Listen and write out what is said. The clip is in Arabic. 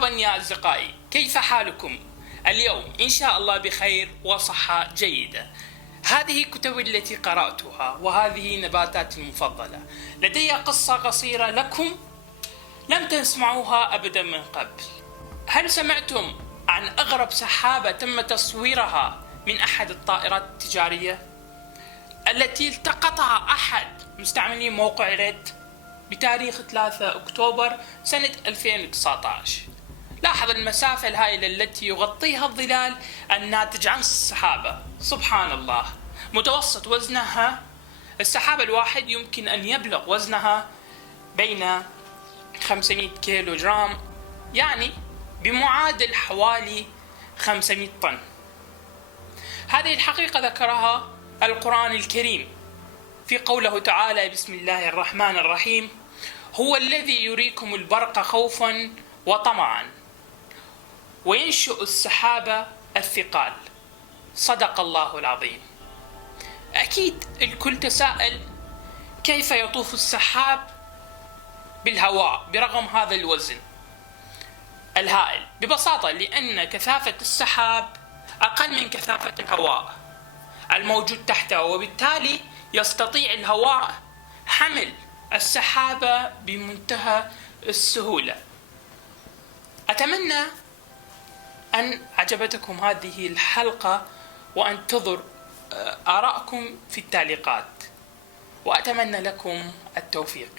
مرحبا يا أصدقائي، كيف حالكم؟ اليوم إن شاء الله بخير وصحة جيدة. هذه كتبي التي قرأتها وهذه نباتاتي المفضلة. لدي قصة قصيرة لكم لم تسمعوها أبدا من قبل. هل سمعتم عن أغرب سحابة تم تصويرها من أحد الطائرات التجارية التي التقطها أحد مستعملي موقع ريد بتاريخ 3 أكتوبر سنة 2019؟ لاحظ المسافة الهائلة التي يغطيها الظلال الناتج عن السحابة. سبحان الله، متوسط وزنها السحابة الواحد يمكن أن يبلغ وزنها بين 500 كيلو جرام، يعني بمعادل حوالي 500 طن. هذه الحقيقة ذكرها القرآن الكريم في قوله تعالى: بسم الله الرحمن الرحيم، هو الذي يريكم البرق خوفا وطمعا وينشئ السحاب الثقال. صدق الله العظيم. أكيد الكل تساءل كيف يطوف السحاب بالهواء برغم هذا الوزن الهائل؟ ببساطة لأن كثافة السحاب أقل من كثافة الهواء الموجود تحته، وبالتالي يستطيع الهواء حمل السحابة بمنتهى السهولة. أتمنى أن عجبتكم هذه الحلقة وأنتظر آراءكم في التعليقات، وأتمنى لكم التوفيق.